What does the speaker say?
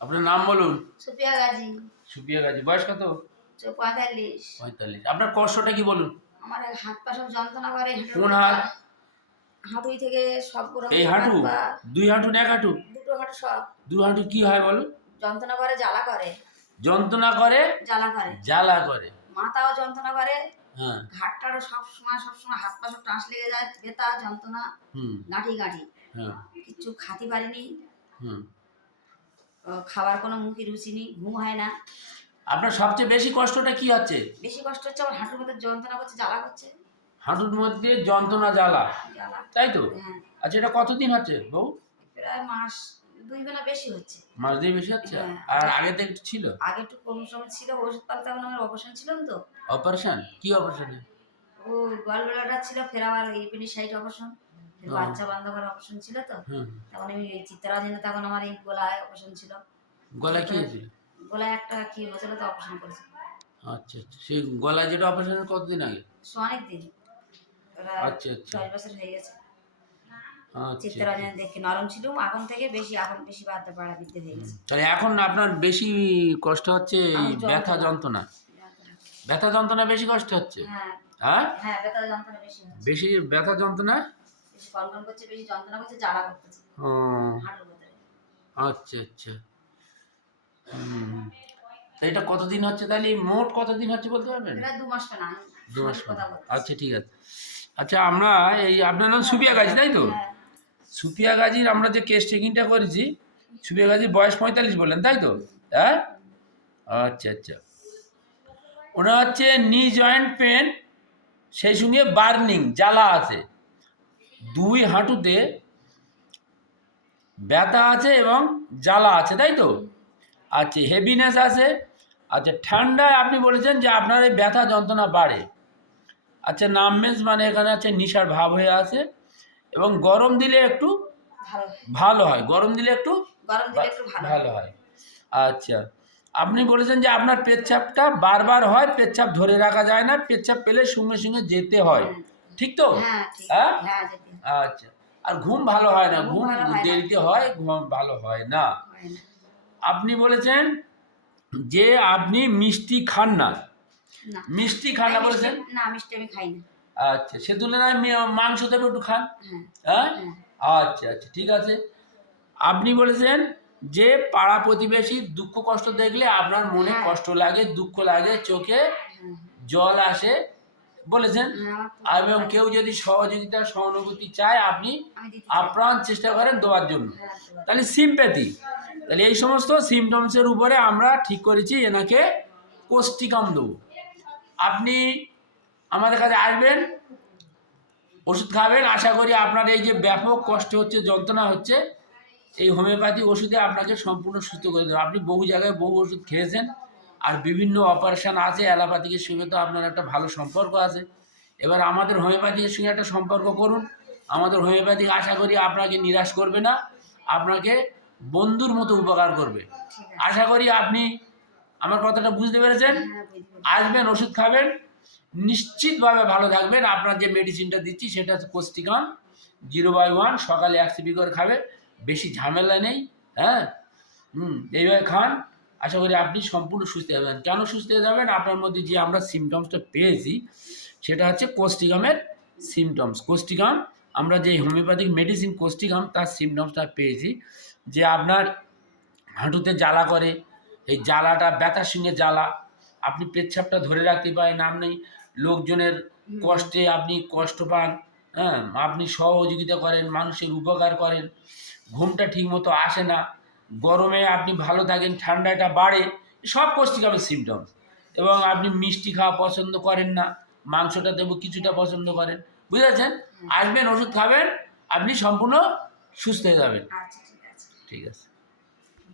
আপনার নাম বলুন। সুপিয়া গাজী। সুপিয়া গাজী, বয়স কত? 45। 45। আপনার কষ্টটা কি বলুন? আমার হাত পা সব যন্ত্রণা করে। কোন হাত? হাঁটুই থেকে সব পুরো এই হাঁটু? হাত পা, দুই হাঁটু না এক হাঁটু? দুটো হাঁটু সব দু হাঁটু কি হয় বলুন? যন্ত্রণা করে, জ্বালা করে। যন্ত্রণা করে, জ্বালা করে। জ্বালা করে। মাথাও যন্ত্রণা করে। হ্যাঁ। ঘাটটারও সবসময় হাত পা সব টাঁস লেগে যায়, ব্যথা যন্ত্রণা। গাঁঠি গাঁঠি। হ্যাঁ। কিচ্ছু খাতে পারিনি। হুম। খাবার কোনো মুখে রুচি নেই, ঘুম হয় না। আপনার সবচেয়ে বেশি কষ্টটা কি হচ্ছে? বেশি কষ্ট হচ্ছে আমার হাঁটুর মধ্যে যন্ত্রণা করছে, জ্বালা করছে। হাঁটুর মধ্যে যন্ত্রণা, জ্বালা, তাই তো? হ্যাঁ। আচ্ছা, এটা কতদিন হচ্ছে বউ? প্রায় মাস 2 বেলা বেশি হচ্ছে। মাস দিয়ে বেশি হচ্ছে? হ্যাঁ। আর আগে তো একটু ছিল? আগে একটু কম সময় ছিল, ওষুধ পাল্টা, তখন আমার অপারেশন ছিলাম তো। অপারেশন? কি অপারেশন? ও গলব্লাডার ছিল, ফের আবার এপেন্ডিসাইট অপারেশন, বাচ্চা বন্ধ করার অপারেশন ছিল তো। তখন আমি চিত্তরাধীনে, তখন আমার এই গলায় অপারেশন ছিল। গলায় কি হয়েছিল? গলায় একটা কি হয়েছিল তো অপারেশন করেছিল। আচ্ছা আচ্ছা, সেই গলায় যেটা অপারেশনের কতদিন আগে? অনেক দিন, আচ্ছা আচ্ছা, 10 বছর হয়ে গেছে। আচ্ছা। চিত্তরাধীনে দেখে নরম ছিলাম, এখন থেকে বেশি, এখন বেশি বাড়তে বাড়া বৃদ্ধি হয়ে গেছে। তাহলে এখন আপনার বেশি কষ্ট হচ্ছে এই ব্যথা যন্ত্রণা? ব্যথা যন্ত্রণা বেশি কষ্ট হচ্ছে? হ্যাঁ হ্যাঁ হ্যাঁ, ব্যথা যন্ত্রণা বেশি হচ্ছে। বেশি ব্যথা যন্ত্রণা, বেশি কনকন করছে, বেশি যন্ত্রণা করছে, জ্বালা করতেছে হাঁটুর ভিতরে। আচ্ছা আচ্ছা। তো এটা কতদিন হচ্ছে তাহলে? মোট কতদিন হচ্ছে বলতে পারবেন? প্রায় 2 মাস না। 2 মাস। আচ্ছা ঠিক আছে। আচ্ছা, আমরা এই আপনার নাম সুপিয়া গাজী, তাই তো? সুপিয়া গাজীর আমরা যে কেস টেকিংটা করেছি, সুপিয়া গাজীর বয়স 45 বললেন, তাই তো? হ্যাঁ। আচ্ছা আচ্ছা। ওনার হচ্ছে নি জয়েন্ট পেন, সেই সঙ্গে বার্নিং, জ্বালা আছে, 2 হাঁটুতে ব্যথা আছে এবং জ্বালা আছে, তাই তো? আচ্ছা, হেভিনেস আছে। আচ্ছা, ঠান্ডায় আপনি বলেছেন যে আপনার এই ব্যথা যন্ত্রণা বাড়ে। আচ্ছা, নামমেন্স মানে এখানে আছে নিশার ভাব হয়ে আছে, এবং গরম দিলে একটু ভালো হয়, গরম দিলে একটু ভালো হয়। আচ্ছা, আপনি বলেছেন যে আপনার পেচ্ছাপটা বারবার হয়, পেচ্ছাপ ধরে রাখা যায় না, পেচ্ছাপ পেলে সঙ্গে সঙ্গে যেতে হয়, ঠিক তো? হ্যাঁ। আচ্ছা, আর ঘুম ভালো হয় না, ঘুম দেরিতে হয়, ঘুম ভালো হয় না। আপনি বলেছেন যে আপনি মিষ্টি খান না। মিষ্টি খান না বলেছেন? না, মিষ্টি আমি খাই না। আচ্ছা, সে তুলনায় মাংস তবে একটু খান। হ্যাঁ। আচ্ছা আচ্ছা, ঠিক আছে। আপনি বলেছেন যে পাড়া প্রতিবেশীর দুঃখ কষ্ট দেখলে আপনার মনে কষ্ট লাগে, দুঃখ লাগে, চোখে জল আসে বলেছেন, এবং কেউ যদি সহযোগিতা সহানুভূতি চায় আপনি আপ্রাণ চেষ্টা করেন দেওয়ার জন্য। তাহলে সিম্প্যাথি, তাহলে এই সমস্ত সিমটমসের উপরে আমরা ঠিক করেছি এনাকে কোষ্টিকাম দেবো। আপনি আমাদের কাছে আসবেন, ওষুধ খাবেন, আশা করি আপনার এই যে ব্যাপক কষ্ট হচ্ছে, যন্ত্রণা হচ্ছে, এই হোমিওপ্যাথি ওষুধে আপনাকে সম্পূর্ণ সুস্থ করে দেবে। আপনি বহু জায়গায় বহু ওষুধ খেয়েছেন, আর বিভিন্ন অপারেশান আছে, অ্যালোপ্যাথিকের সঙ্গে তো আপনার একটা ভালো সম্পর্ক আছে। এবার আমাদের হোমিওপ্যাথির সঙ্গে একটা সম্পর্ক করুন। আমাদের হোমিওপ্যাথিক আশা করি আপনাকে নিরাশ করবে না, আপনাকে বন্ধুর মতো উপকার করবে। আশা করি আপনি আমার কথাটা বুঝতে পেরেছেন। আসবেন, ওষুধ খাবেন, নিশ্চিতভাবে ভালো থাকবেন। আপনার যে মেডিসিনটা দিচ্ছি সেটা হচ্ছে কোষ্টিকাম 0/1, সকালে 1 সিপি করে খাবে, বেশি ঝামেলা নেই। হ্যাঁ। এইভাবে খান, আশা করি আপনি সম্পূর্ণ সুস্থ হয়ে যাবেন। কেন সুস্থ হয়ে যাবেন? আপনার মধ্যে যে আমরা সিমটমসটা পেয়েছি সেটা হচ্ছে কোষ্টিকামের সিমটমস। কোষ্টিকাম, আমরা যে হোমিওপ্যাথিক মেডিসিন কোষ্টিকাম, তার সিমটমসটা পেয়েছি যে আপনার হাঁটুতে জ্বালা করে, এই জ্বালাটা ব্যথার সঙ্গে জ্বালা, আপনি পেচ্ছাপটা ধরে রাখতে পারেন, আপনি লোকজনের কষ্টে আপনি কষ্ট পান, হ্যাঁ, আপনি সহযোগিতা করেন, মানুষের উপকার করেন, ঘুমটা ঠিকমতো আসে না, গরমে আপনি ভালো থাকেন, ঠান্ডাটা বাড়ে, সব কোষ্টিকামের সিমটমস। এবং আপনি মিষ্টি খাওয়া পছন্দ করেন না, মাংসটা দেবো কিছুটা পছন্দ করেন, বুঝেছেন? আসবেন, ওষুধ খাবেন, আপনি সম্পূর্ণ সুস্থ হয়ে যাবেন। আচ্ছা, ঠিক আছে। ঠিক আছে।